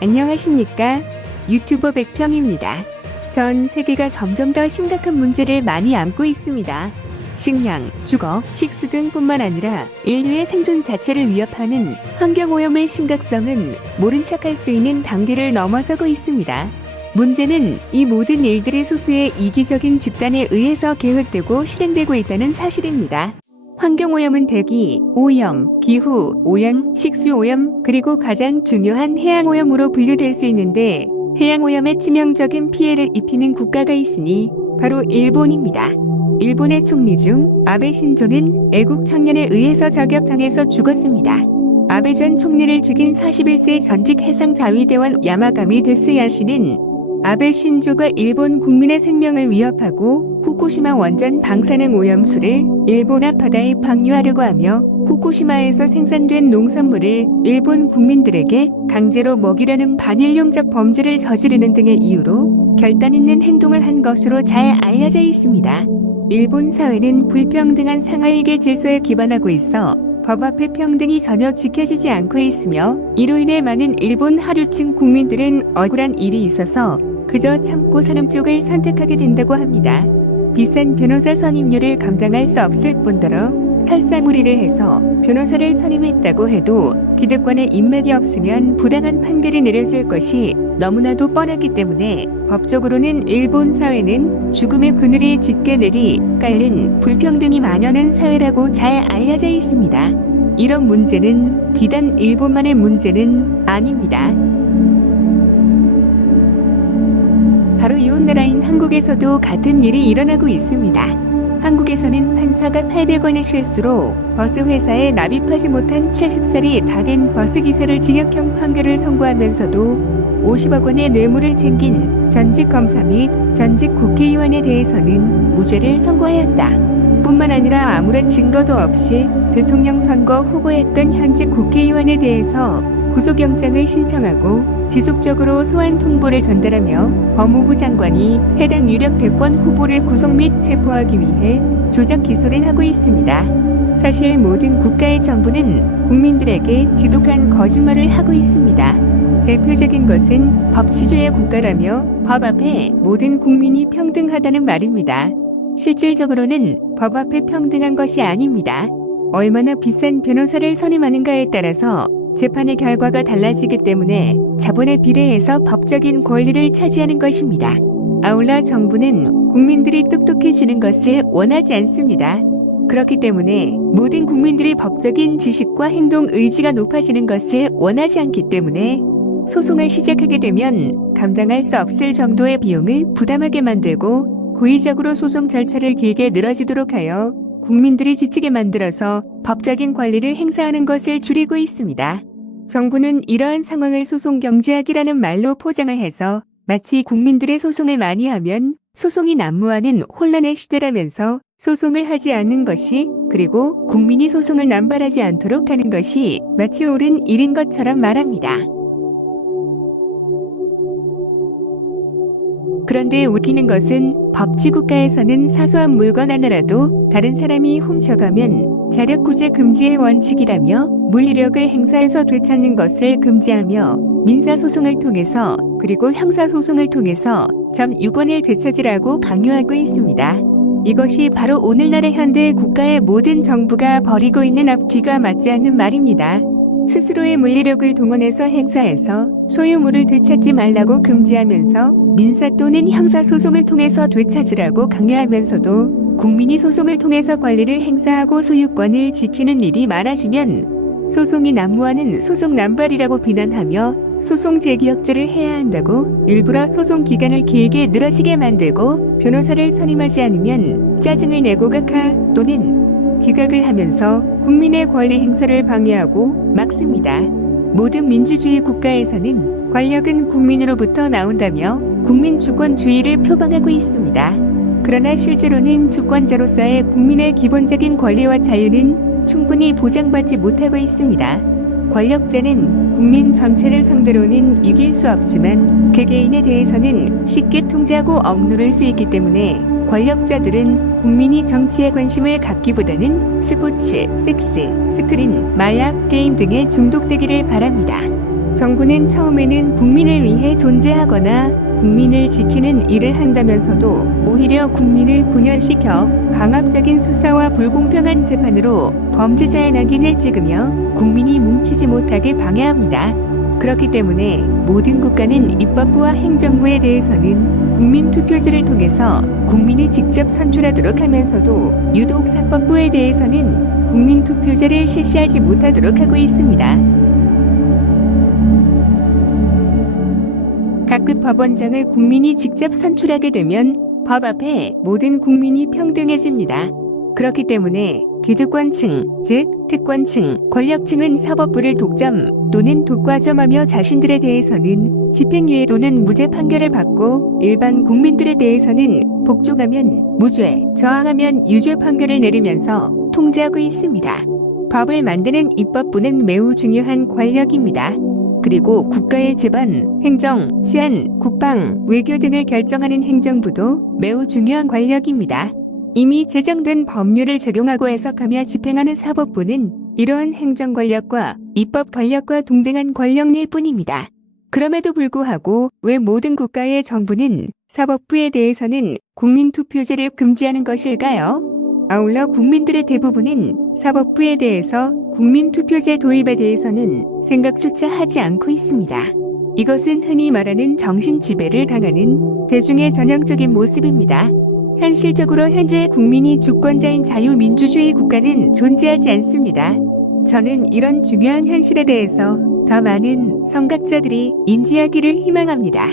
안녕하십니까? 유튜버 백평입니다. 전 세계가 점점 더 심각한 문제를 많이 안고 있습니다. 식량, 주거, 식수 등뿐만 아니라 인류의 생존 자체를 위협하는 환경오염의 심각성은 모른 척할 수 있는 단계를 넘어서고 있습니다. 문제는 이 모든 일들의 소수의 이기적인 집단에 의해서 계획되고 실행되고 있다는 사실입니다. 환경오염은 대기, 오염, 기후, 오염, 식수오염, 그리고 가장 중요한 해양오염으로 분류될 수 있는데 해양오염에 치명적인 피해를 입히는 국가가 있으니 바로 일본입니다. 일본의 총리 중 아베 신조는 애국 청년에 의해서 저격당해서 죽었습니다. 아베 전 총리를 죽인 41세 전직 해상자위대원 야마가미 데스야시는 아베 신조가 일본 국민의 생명을 위협하고 후쿠시마 원전 방사능 오염수를 일본 앞바다에 방류하려고 하며 후쿠시마에서 생산된 농산물을 일본 국민들에게 강제로 먹이려는 반인륜적 범죄를 저지르는 등의 이유로 결단 있는 행동을 한 것으로 잘 알려져 있습니다. 일본 사회는 불평등한 상하위계 질서에 기반하고 있어 법 앞의 평등이 전혀 지켜지지 않고 있으며 이로 인해 많은 일본 하류층 국민들은 억울한 일이 있어서 그저 참고 사는 쪽을 선택하게 된다고 합니다. 비싼 변호사 선임료를 감당할 수 없을 뿐더러 설사무리를 해서 변호사를 선임했다고 해도 기득권의 인맥이 없으면 부당한 판결이 내려질 것이 너무나도 뻔하기 때문에 법적으로는 일본 사회는 죽음의 그늘이 짙게 내리 깔린 불평등이 만연한 사회라고 잘 알려져 있습니다. 이런 문제는 비단 일본만의 문제는 아닙니다. 바로 이웃 나라인 한국에서도 같은 일이 일어나고 있습니다. 한국에서는 판사가 800원의 실수로 버스 회사에 납입하지 못한 70살이 다 된 버스기사를 징역형 판결을 선고하면서도 50억 원의 뇌물을 챙긴 전직 검사 및 전직 국회의원에 대해서는 무죄를 선고하였다. 뿐만 아니라 아무런 증거도 없이 대통령 선거 후보였던 현직 국회의원에 대해서 구속영장을 신청하고 지속적으로 소환 통보를 전달하며 법무부 장관이 해당 유력 대권 후보를 구속 및 체포하기 위해 조작 기소를 하고 있습니다. 사실 모든 국가의 정부는 국민들에게 지독한 거짓말을 하고 있습니다. 대표적인 것은 법치주의 국가라며 법 앞에 모든 국민이 평등하다는 말입니다. 실질적으로는 법 앞에 평등한 것이 아닙니다. 얼마나 비싼 변호사를 선임하는가에 따라서 재판의 결과가 달라지기 때문에 자본에 비례해서 법적인 권리를 차지하는 것입니다. 아울러 정부는 국민들이 똑똑해지는 것을 원하지 않습니다. 그렇기 때문에 모든 국민들이 법적인 지식과 행동 의지가 높아지는 것을 원하지 않기 때문에 소송을 시작하게 되면 감당할 수 없을 정도의 비용을 부담하게 만들고 고의적으로 소송 절차를 길게 늘어지도록 하여 국민들이 지치게 만들어서 법적인 권리를 행사하는 것을 줄이고 있습니다. 정부는 이러한 상황을 소송 경제학이라는 말로 포장을 해서 마치 국민들의 소송을 많이 하면 소송이 난무하는 혼란의 시대라면서 소송을 하지 않는 것이 그리고 국민이 소송을 남발하지 않도록 하는 것이 마치 옳은 일인 것처럼 말합니다. 그런데 웃기는 것은 법치국가에서는 사소한 물건 하나라도 다른 사람이 훔쳐가면 자력구제 금지의 원칙이라며 물리력을 행사해서 되찾는 것을 금지하며 민사소송을 통해서 그리고 형사소송을 통해서 점 6원을 되찾으라고 강요하고 있습니다. 이것이 바로 오늘날의 현대 국가의 모든 정부가 벌이고 있는 앞뒤가 맞지 않는 말입니다. 스스로의 물리력을 동원해서 행사해서 소유물을 되찾지 말라고 금지하면서 민사 또는 형사소송을 통해서 되찾으라고 강요하면서도 국민이 소송을 통해서 권리를 행사하고 소유권을 지키는 일이 많아지면 소송이 난무하는 소송 남발이라고 비난하며 소송 제기 억제를 해야 한다고 일부러 소송 기간을 길게 늘어지게 만들고 변호사를 선임하지 않으면 짜증을 내고 각하 또는 기각을 하면서 국민의 권리 행사를 방해하고 막습니다. 모든 민주주의 국가에서는 권력은 국민으로부터 나온다며 국민 주권주의를 표방하고 있습니다. 그러나 실제로는 주권자로서의 국민의 기본적인 권리와 자유는 충분히 보장받지 못하고 있습니다. 권력자는 국민 전체를 상대로는 이길 수 없지만 개개인에 대해서는 쉽게 통제하고 억누를 수 있기 때문에 권력자들은 국민이 정치에 관심을 갖기보다는 스포츠, 섹스, 스크린, 마약, 게임 등에 중독되기를 바랍니다. 정부는 처음에는 국민을 위해 존재하거나 국민을 지키는 일을 한다면서도 오히려 국민을 분열시켜 강압적인 수사와 불공평한 재판으로 범죄자의 낙인을 찍으며 국민이 뭉치지 못하게 방해합니다. 그렇기 때문에 모든 국가는 입법부와 행정부에 대해서는 국민투표제를 통해서 국민이 직접 선출하도록 하면서도 유독 사법부에 대해서는 국민투표제를 실시하지 못하도록 하고 있습니다. 각급 법원장을 국민이 직접 선출하게 되면 법 앞에 모든 국민이 평등해집니다. 그렇기 때문에 기득권층, 즉 특권층, 권력층은 사법부를 독점 또는 독과점하며 자신들에 대해서는 집행유예 또는 무죄 판결을 받고 일반 국민들에 대해서는 복종하면 무죄, 저항하면 유죄 판결을 내리면서 통제하고 있습니다. 법을 만드는 입법부는 매우 중요한 권력입니다. 그리고 국가의 제반, 행정, 치안, 국방, 외교 등을 결정하는 행정부도 매우 중요한 권력입니다. 이미 제정된 법률을 적용하고 해석하며 집행하는 사법부는 이러한 행정 권력과 입법 권력과 동등한 권력일 뿐입니다. 그럼에도 불구하고 왜 모든 국가의 정부는 사법부에 대해서는 국민투표제를 금지하는 것일까요? 아울러 국민들의 대부분은 사법부에 대해서 국민투표제 도입에 대해서는 생각조차 하지 않고 있습니다. 이것은 흔히 말하는 정신지배를 당하는 대중의 전형적인 모습입니다. 현실적으로 현재 국민이 주권자인 자유민주주의 국가는 존재하지 않습니다. 저는 이런 중요한 현실에 대해서 더 많은 선각자들이 인지하기를 희망합니다.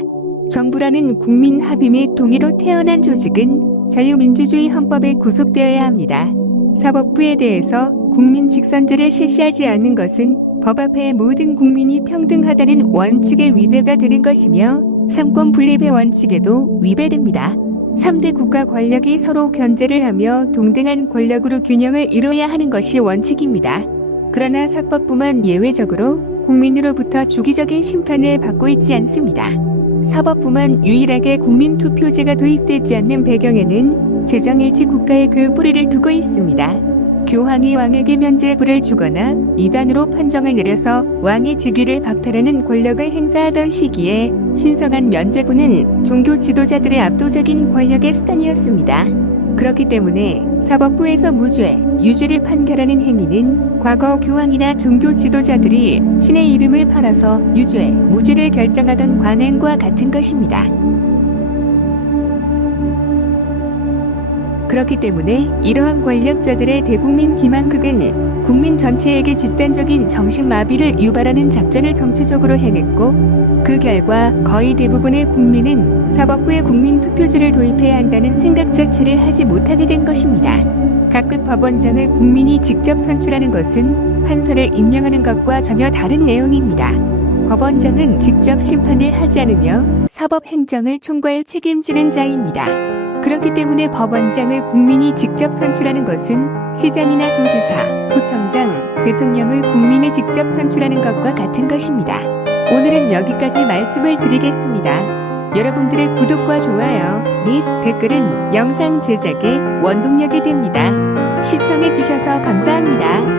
정부라는 국민 합의 및 동의로 태어난 조직은 자유민주주의 헌법에 구속되어야 합니다. 사법부에 대해서 국민 직선제를 실시하지 않는 것은 법 앞에 모든 국민이 평등하다는 원칙에 위배가 되는 것이며 삼권 분립의 원칙에도 위배됩니다. 3대 국가 권력이 서로 견제를 하며 동등한 권력으로 균형을 이뤄야 하는 것이 원칙입니다. 그러나 사법부만 예외적으로 국민으로부터 주기적인 심판을 받고 있지 않습니다. 사법부만 유일하게 국민투표제가 도입되지 않는 배경에는 재정일치 국가의 그 뿌리를 두고 있습니다. 교황이 왕에게 면죄부를 주거나 이단으로 판정을 내려서 왕의 직위를 박탈하는 권력을 행사하던 시기에 신성한 면죄부는 종교 지도자들의 압도적인 권력의 수단이었습니다. 그렇기 때문에 사법부에서 무죄, 유죄를 판결하는 행위는 과거 교황이나 종교 지도자들이 신의 이름을 팔아서 유죄, 무죄를 결정하던 관행과 같은 것입니다. 그렇기 때문에 이러한 권력자들의 대국민 기만극은 국민 전체에게 집단적인 정신마비를 유발하는 작전을 정치적으로 해냈고 그 결과 거의 대부분의 국민은 사법부에 국민투표제를 도입해야 한다는 생각 자체를 하지 못하게 된 것입니다. 각급 법원장을 국민이 직접 선출하는 것은 판사를 임명하는 것과 전혀 다른 내용입니다. 법원장은 직접 심판을 하지 않으며 사법행정을 총괄 책임지는 자입니다. 그렇기 때문에 법원장을 국민이 직접 선출하는 것은 시장이나 도지사, 구청장, 대통령을 국민이 직접 선출하는 것과 같은 것입니다. 오늘은 여기까지 말씀을 드리겠습니다. 여러분들의 구독과 좋아요 및 댓글은 영상 제작에 원동력이 됩니다. 시청해주셔서 감사합니다.